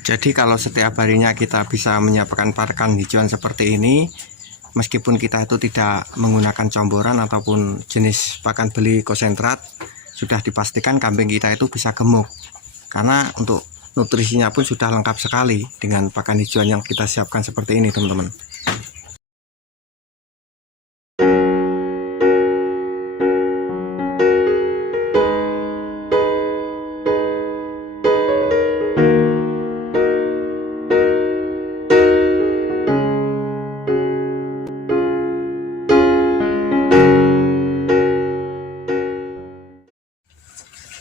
Jadi kalau setiap harinya kita bisa menyiapkan pakan hijauan seperti ini, meskipun kita itu tidak menggunakan comboran ataupun jenis pakan beli konsentrat, sudah dipastikan kambing kita itu bisa gemuk. Karena untuk nutrisinya pun sudah lengkap sekali dengan pakan hijauan yang kita siapkan seperti ini, teman-teman.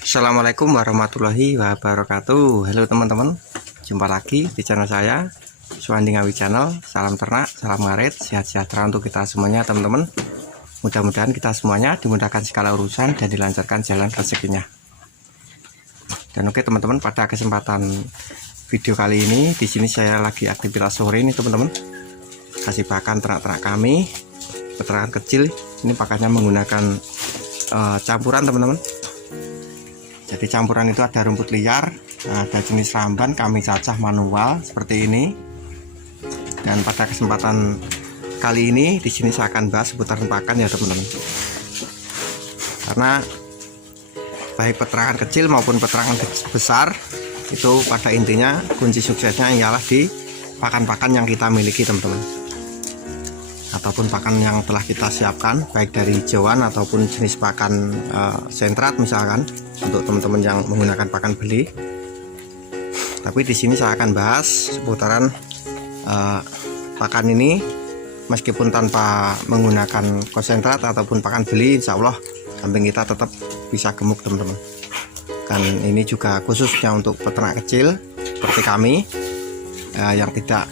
Assalamualaikum warahmatullahi wabarakatuh. Halo teman-teman, jumpa lagi di channel saya, Suwandi Ngawi Channel. Salam ternak, salam ngarit, sehat sejahtera untuk kita semuanya teman-teman. Mudah-mudahan kita semuanya dimudahkan segala urusan dan dilancarkan jalan rezekinya. Dan oke teman-teman, pada kesempatan video kali ini di sini saya lagi aktivitas sore ini teman-teman. Kasih pakan ternak-ternak kami, peternakan kecil. Ini pakannya menggunakan campuran teman-teman. Jadi campuran itu ada rumput liar, ada jenis ramban, kami cacah manual seperti ini. Dan pada kesempatan kali ini di sini saya akan bahas seputar pakan ya teman-teman. Karena baik peternakan kecil maupun peternakan besar itu pada intinya kunci suksesnya ialah di pakan-pakan yang kita miliki teman-teman, ataupun pakan yang telah kita siapkan baik dari hijauan ataupun jenis pakan sentrat misalkan untuk teman-teman yang menggunakan pakan beli. Tapi di sini saya akan bahas seputaran pakan ini meskipun tanpa menggunakan konsentrat ataupun pakan beli, insya Allah kambing kita tetap bisa gemuk teman-teman. Dan ini juga khususnya untuk peternak kecil seperti kami yang tidak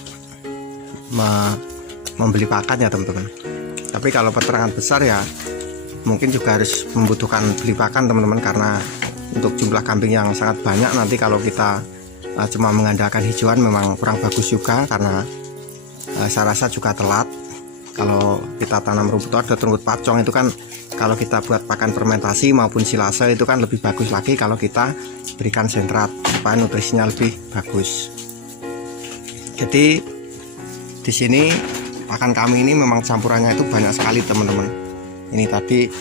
membeli pakan ya teman-teman. Tapi kalau peternakan besar ya mungkin juga harus membutuhkan beli pakan teman-teman, karena untuk jumlah kambing yang sangat banyak nanti kalau kita cuma mengandalkan hijauan memang kurang bagus juga, karena saya rasa juga telat. Kalau kita tanam rumput odot, rumput pacong itu kan kalau kita buat pakan fermentasi maupun silase itu kan lebih bagus lagi kalau kita berikan sentrat supaya nutrisinya lebih bagus. Jadi di sini pakan kami ini memang campurannya itu banyak sekali teman-teman. Ini tadi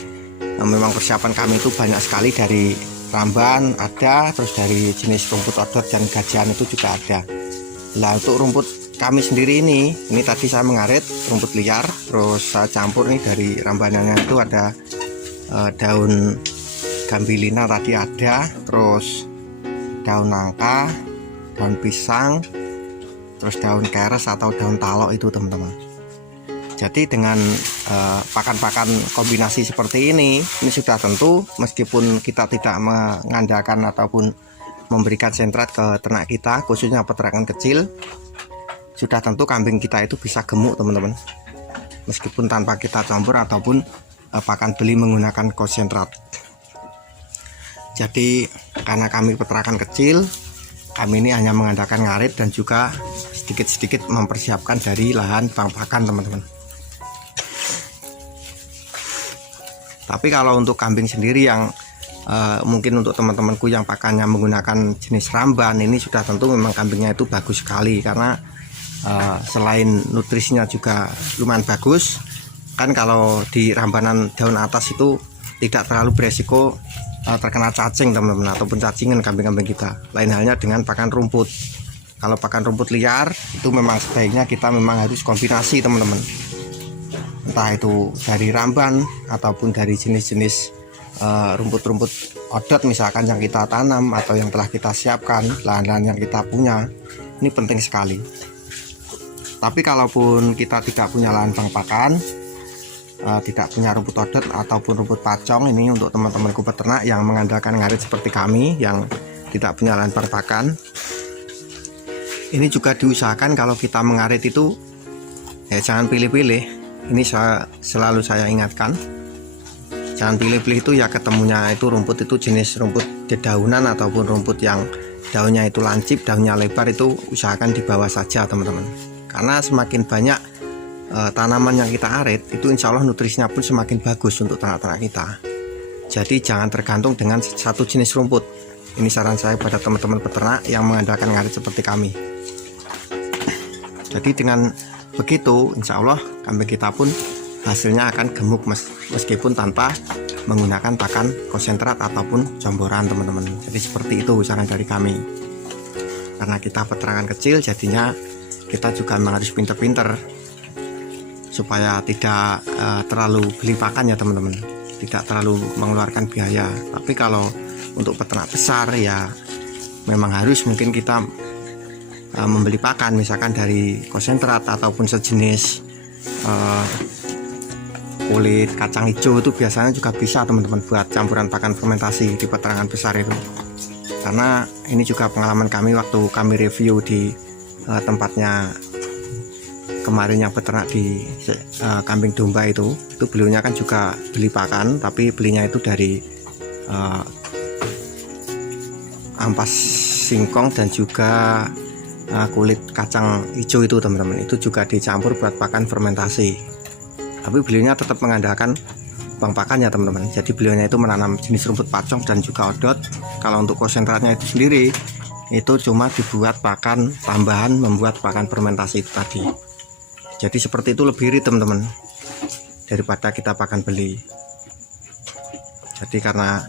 memang persiapan kami itu banyak sekali, dari ramban ada, terus dari jenis rumput odot dan gajian itu juga ada. Nah untuk rumput kami sendiri ini tadi saya mengarit rumput liar, terus saya campur nih dari rambanannya itu ada daun gambilina tadi ada, terus daun nangka, daun pisang, terus daun keres atau daun talok itu teman-teman. Jadi dengan pakan-pakan kombinasi seperti ini sudah tentu meskipun kita tidak mengandalkan ataupun memberikan sentrat ke ternak kita, khususnya peternakan kecil, sudah tentu kambing kita itu bisa gemuk teman-teman, meskipun tanpa kita campur ataupun pakan beli menggunakan konsentrat. Jadi karena kami peternakan kecil, kami ini hanya mengandalkan ngarit dan juga sedikit-sedikit mempersiapkan dari lahan bank pakan teman-teman. Tapi kalau untuk kambing sendiri yang mungkin untuk teman-temanku yang pakannya menggunakan jenis ramban, ini sudah tentu memang kambingnya itu bagus sekali, karena selain nutrisinya juga lumayan bagus kan. Kalau di rambanan daun atas itu tidak terlalu beresiko terkena cacing teman-teman, ataupun cacingan kambing-kambing kita. Lain halnya dengan pakan rumput. Kalau pakan rumput liar itu memang sebaiknya kita memang harus kombinasi teman-teman, entah itu dari ramban ataupun dari jenis-jenis rumput-rumput odot misalkan yang kita tanam atau yang telah kita siapkan, lahan-lahan yang kita punya. Ini penting sekali. Tapi kalaupun kita tidak punya lahan bank pakan, tidak punya rumput odot ataupun rumput pacong, ini untuk teman-temanku peternak yang mengandalkan ngarit seperti kami yang tidak punya lahan bank pakan, ini juga diusahakan kalau kita mengarit itu ya jangan pilih-pilih. Ini selalu saya ingatkan, jangan pilih-pilih itu ya, ketemunya itu rumput itu jenis rumput dedaunan ataupun rumput yang daunnya itu lancip, daunnya lebar, itu usahakan di bawah saja teman-teman. Karena semakin banyak tanaman yang kita arit itu insya Allah nutrisinya pun semakin bagus untuk ternak-ternak kita. Jadi jangan tergantung dengan satu jenis rumput. Ini saran saya pada teman-teman peternak yang mengandalkan ngarit seperti kami. Jadi dengan begitu insya Allah kambing kita pun hasilnya akan gemuk meskipun tanpa menggunakan pakan konsentrat ataupun jomboran teman-teman. Jadi seperti itu saran dari kami. Karena kita peternakan kecil, jadinya kita juga memang harus pinter-pinter supaya tidak terlalu beli pakan ya teman-teman, tidak terlalu mengeluarkan biaya. Tapi kalau untuk peternak besar ya memang harus mungkin kita membeli pakan misalkan dari konsentrat ataupun sejenis kulit kacang hijau, itu biasanya juga bisa teman-teman buat campuran pakan fermentasi di peternakan besar itu. Karena ini juga pengalaman kami waktu kami review di tempatnya kemarin yang peternak di kambing domba itu beliaunya kan juga beli pakan, tapi belinya itu dari ampas singkong dan juga kulit kacang hijau itu teman-teman, itu juga dicampur buat pakan fermentasi. Tapi beliaunya tetap mengandalkan bang pakannya teman-teman. Jadi beliaunya itu menanam jenis rumput pacong dan juga odot. Kalau untuk konsentratnya itu sendiri itu cuma dibuat pakan tambahan, membuat pakan fermentasi itu tadi. Jadi seperti itu lebih irit teman-teman daripada kita pakan beli. Jadi karena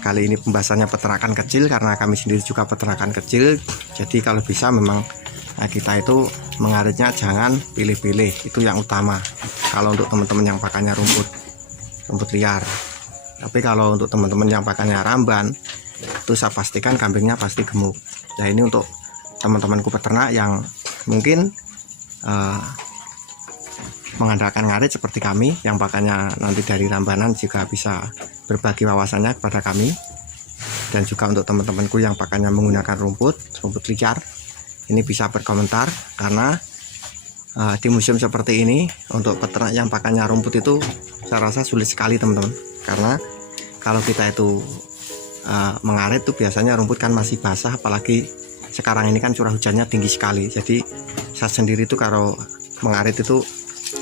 kali ini pembahasannya peternakan kecil, karena kami sendiri juga peternakan kecil, jadi kalau bisa memang kita itu mengaritnya jangan pilih-pilih, itu yang utama kalau untuk teman-teman yang pakannya rumput liar. Tapi kalau untuk teman-teman yang pakannya ramban, itu saya pastikan kambingnya pasti gemuk. Nah ini untuk teman-temanku peternak yang mungkin mengandalkan ngarit seperti kami, yang pakannya nanti dari rambanan, juga bisa berbagi wawasannya kepada kami. Dan juga untuk teman-temanku yang pakannya menggunakan rumput liar, ini bisa berkomentar. Karena di musim seperti ini untuk peternak yang pakannya rumput itu saya rasa sulit sekali teman-teman. Karena kalau kita itu mengarit tuh biasanya rumput kan masih basah, apalagi sekarang ini kan curah hujannya tinggi sekali. Jadi saya sendiri tuh kalau mengarit itu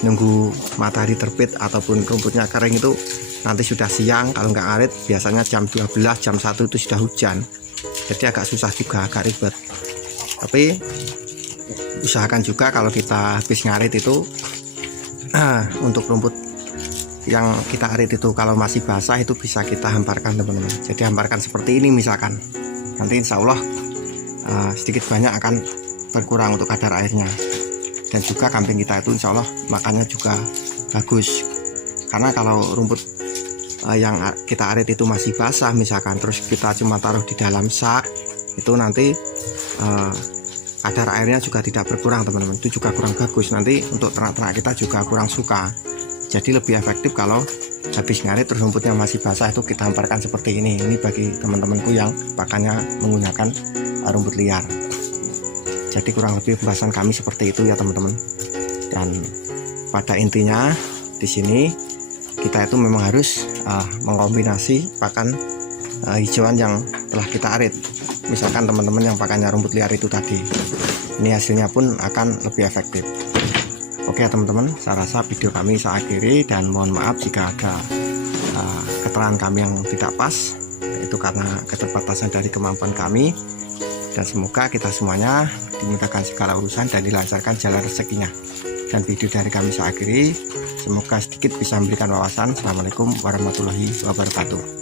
nunggu matahari terbit ataupun rumputnya kering itu nanti sudah siang. Kalau nggak ngarit biasanya jam 12, jam 1 itu sudah hujan. Jadi agak susah juga, agak ribet. Tapi usahakan juga kalau kita habis ngarit itu untuk rumput yang kita arit itu kalau masih basah itu bisa kita hamparkan teman-teman. Jadi hamparkan seperti ini misalkan, nanti insya Allah sedikit banyak akan berkurang untuk kadar airnya. Dan juga kambing kita itu insya Allah makannya juga bagus. Karena kalau rumput yang kita arit itu masih basah misalkan, terus kita cuma taruh di dalam sak, itu nanti kadar airnya juga tidak berkurang teman-teman, itu juga kurang bagus. Nanti untuk ternak-ternak kita juga kurang suka. Jadi lebih efektif kalau habis ngarit terus rumputnya masih basah itu kita hamparkan seperti ini. Ini bagi teman-temanku yang pakannya menggunakan rumput liar. Jadi kurang lebih pembahasan kami seperti itu ya teman-teman. Dan pada intinya di sini kita itu memang harus mengkombinasi pakan hijauan yang telah kita arit. Misalkan teman-teman yang pakannya rumput liar itu tadi, ini hasilnya pun akan lebih efektif. Oke ya teman-teman, saya rasa video kami saya akhiri, dan mohon maaf jika ada keterangan kami yang tidak pas, itu karena keterbatasan dari kemampuan kami. Dan semoga kita semuanya dimudahkan segala urusan dan dilancarkan jalan rezekinya. Dan video dari kami saya akhiri, semoga sedikit bisa memberikan wawasan. Assalamualaikum warahmatullahi wabarakatuh.